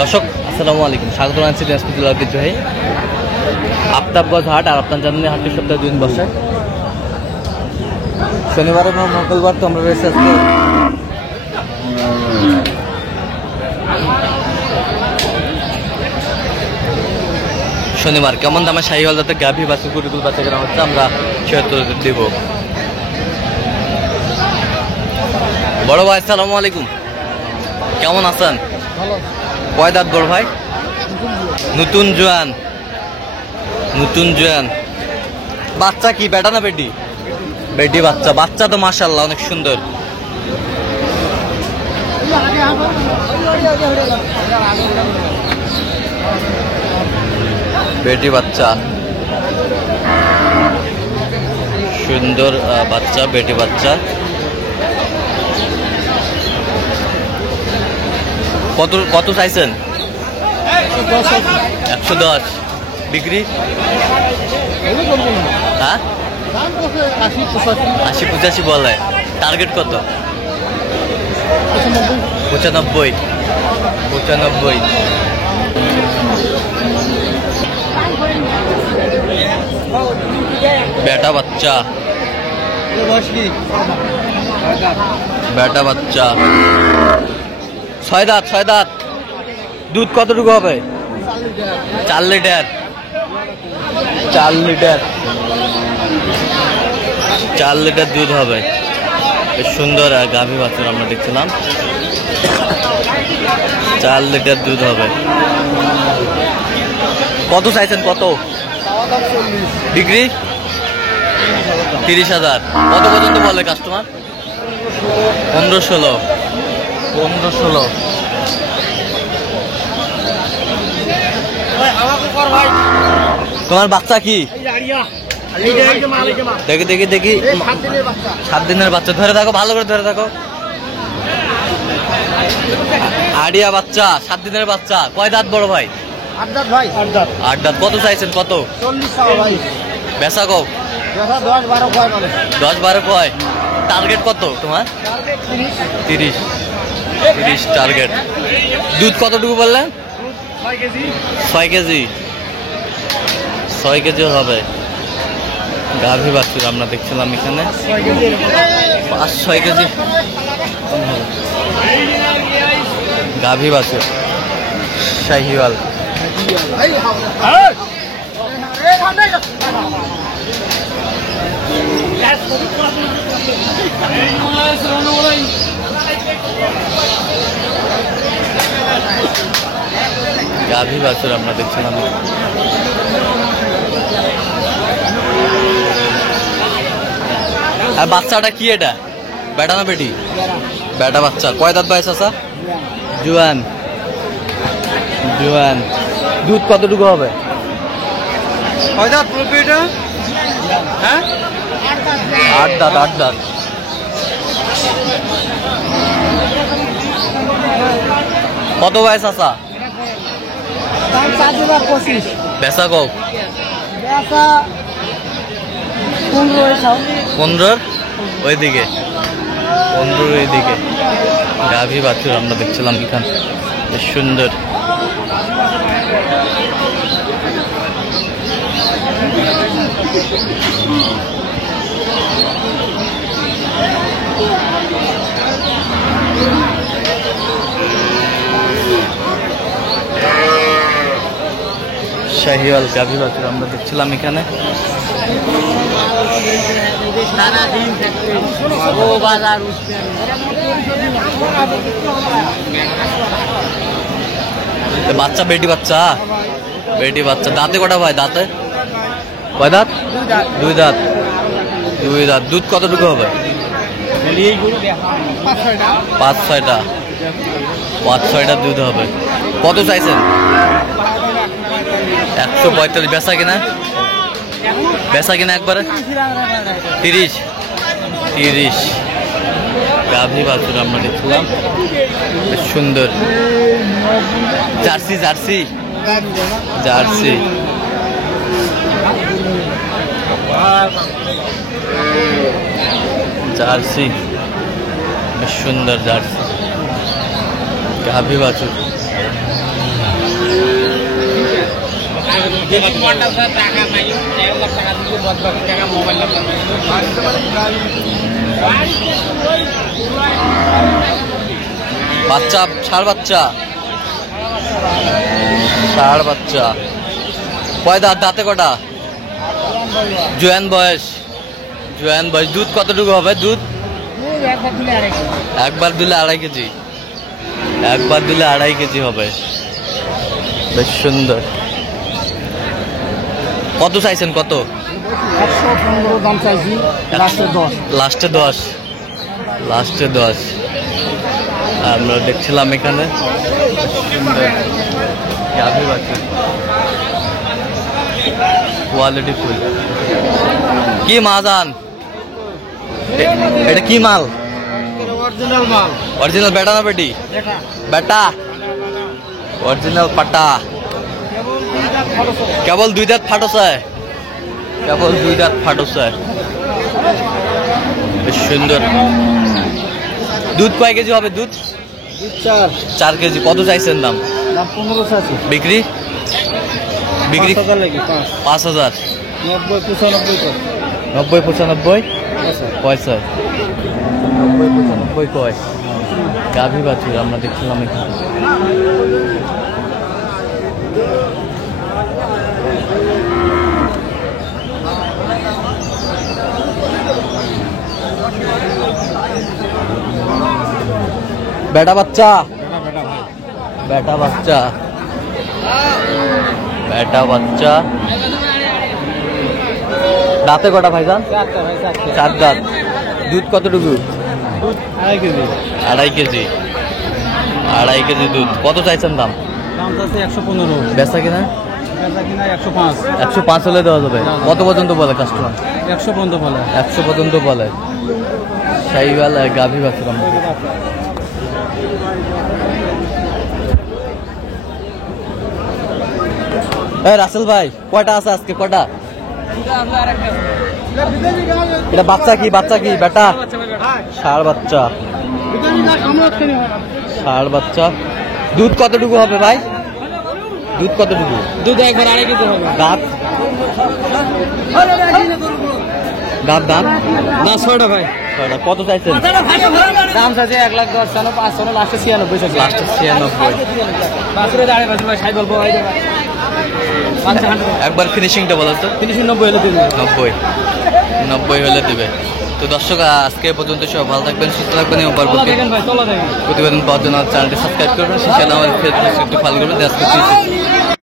দর্শক আসসালামু আলাইকুম, স্বাগত জানাচ্ছি দিনাজপুর জেলার ঐতিহ্যবাহী আফতাবগঞ্জ হাট। আর আপনার জানেন হাটটি সপ্তাহে 2 দিন বসে, শনিবার এবং মঙ্গলবার। তো আমরা রয়েছে আজকে শনিবার। কেমন দামে শাহিওয়াল জাতের গাভী বাছুর গরুগুলো বাচ্চা কেনা হচ্ছে, আমরা সেটা দেব। বড় ভাই আসসালামু আলাইকুম, কেমন আছেন? কয় দাঁত বড় ভাই? নতুন জোয়ান। নতুন জোয়ান বাচ্চা কি বেটা না বেটি? বেটি বাচ্চা। বাচ্চা তো মাশাআল্লাহ অনেক সুন্দর। বেটি বাচ্চা, সুন্দর বাচ্চা, বেটি বাচ্চা। কত কত চাইছেন? 110। বিক্রি? হ্যাঁ 80-85 বলে। টার্গেট কত? 95। বেটা বাচ্চা, বেটা বাচ্চা, 6 দাঁত। 6 দাঁত। দুধ কতটুকু হবে? 4 লিটার। 4 লিটার। 4 লিটার দুধ হবে। বেশ সুন্দর গাভী বাছুর আমরা দেখছিলাম। 4 লিটার দুধ হবে। কত চাইছেন? কত বিক্রি? 30,000। কত পর্যন্ত বলে কাস্টমার? 15-16। তোমার বাচ্চা কি? দেখি 7 দিনের বাচ্চা। ধরে থাকো, ভালো করে ধরে থাকো। আড়িয়া বাচ্চা, 7 দিনের বাচ্চা। কয় দাঁত বড় ভাই? 8 দাঁত ভাই। 8 দাঁত। কত চাইছেন? কত? 40 ভাই। বেচা কও? 10-12 কয় বলে। 10-12 কয়। টার্গেট কত তোমার? 30 টার্গেট। দুধ কতটুকু বললেন? 6 কেজি। 6 কেজি হবে গাভী বাছুর আমরা দেখছিলাম এখানে। 5-6 কেজি গাভী বাছুর শাহিওয়াল। গাভী বাছুর আমরা দেখছিলাম। আর বাচ্চাটা কি এটা? বেটা না বেটি? বেটা বাচ্চা। কয় দাঁত বয়স আছে? জোয়ান। দুধ কতটুকু হবে? কয় দাঁত পুরো এটা? হ্যাঁ 8 দাঁত। কত বয়স আছে? দাম 25। বেচা কও? বেচা 15 ওইদিকে 15 ওইদিকে গাভী বাছুর আমরা দেখছিলাম এখানে। বেশ সুন্দর। শাহিওয়াল গাভী বাছুর আমরা দেখছিলাম এখানে। বাচ্চা বেটি বাচ্চা। দাঁতে কটা ভাই? দাঁতে কয় দাঁত? 2 দাঁত। দুধ কতটুকু হবে? 5-6টা দুধ হবে। কত চাইছেন? 145। বেচা কিনা একবারে 30। গাভী বাছুর আমরা দেখছিলাম। বেশ সুন্দর। জার্সি জার্সি, বেশ সুন্দর জার্সি। গাভী বাছুর। বাচ্চা ষাঁড় বাচ্চা, ষাঁড় বাচ্চা। কয় দাঁত? দাঁতে কটা? জোয়ান বয়স, জোয়ান বয়স। দুধ কতটুকু হবে? দুধ একবার দিলে 2.5 কেজি, একবার দিলে 2.5 কেজি হবে। বেশ সুন্দর। কত চাইছেন? কত? 115 দাম চাইছি, লাস্টে 10। লাস্টে 10, লাস্টে 10। আমরা দেখছিলাম এখানে গাভী বাছুর, কোয়ালিটি ফুল। কি মাজান? এটা কি মাল? অরিজিনাল মাল। অরিজিনাল বেটা না বেটি? বেটা। অরিজিনাল পাটা। কেবল 2 দাঁত ফাটছে, কেবল 2 দাঁত ফাটছে। বেশ সুন্দর। দুধ কয় কেজি হবে? দুধ 4 কেজি। কত চাইছেন দাম? 15 চাইছি। বিক্রি? বিক্রি 5,000 লাগি। 5,000। 90 95 90 95 পয়সা। 90 95 কয়। গাভী বাছুর আমরা দেখছিলাম এখানে। বেটা বাচ্চা, বেটা বাচ্চা, বেটা বাচ্চা। দাঁতে কটা ভাইজান? 4 দাঁত। দুধ কতটুকু? 2.5 কেজি। 2.5 কেজি, 2.5 কেজি দুধ। কত চাইছেন দাম? দাম চাইছে 115। বেচা কিনা? বেচা কিনা 105। 105 হলে দেওয়া যাবে। কত পর্যন্ত বলে কাস্টমার? 100 পর্যন্ত বলে। 100 পর্যন্ত বলে। শাহিওয়াল গাভী বাছুর আমরা। রাসেল ভাই কয়টা আছে আজকে? কয়টা? এটা বাচ্চা কি? বাচ্চা কি? বেটা? ষাঁড় বাচ্চা, ষাঁড় বাচ্চা। দুধ কতটুকু হবে ভাই? দুধ কতটুকু? দুধ একবার 2.5 কেজি হবে। দাঁত? দাঁত দাঁত না 6টা ভাই। কত চাইছেন? দাম চাইছে 1,10,000, 500, লাস্টে 96 চাইছে। লাস্টে 96। বাছুরে দাঁড়িয়ে বাছুর ভাই 60 বলবো। একবার ফিনিশিংটা বলো তো। 390 হলে দিবি। 90 হলে দিবে। তো দর্শক আজকে এ পর্যন্ত সব ভালো থাকবেন, সুস্থ থাকবেন এবং পরবর্তী দেখেন ভাই, চলো দেখেন। প্রতিবেদন পাওয়ার জন্য চ্যানেলটি সাবস্ক্রাইব করবেন। সেখানে আমাদের ফেসবুক একটু ফলো করবেন। আজকে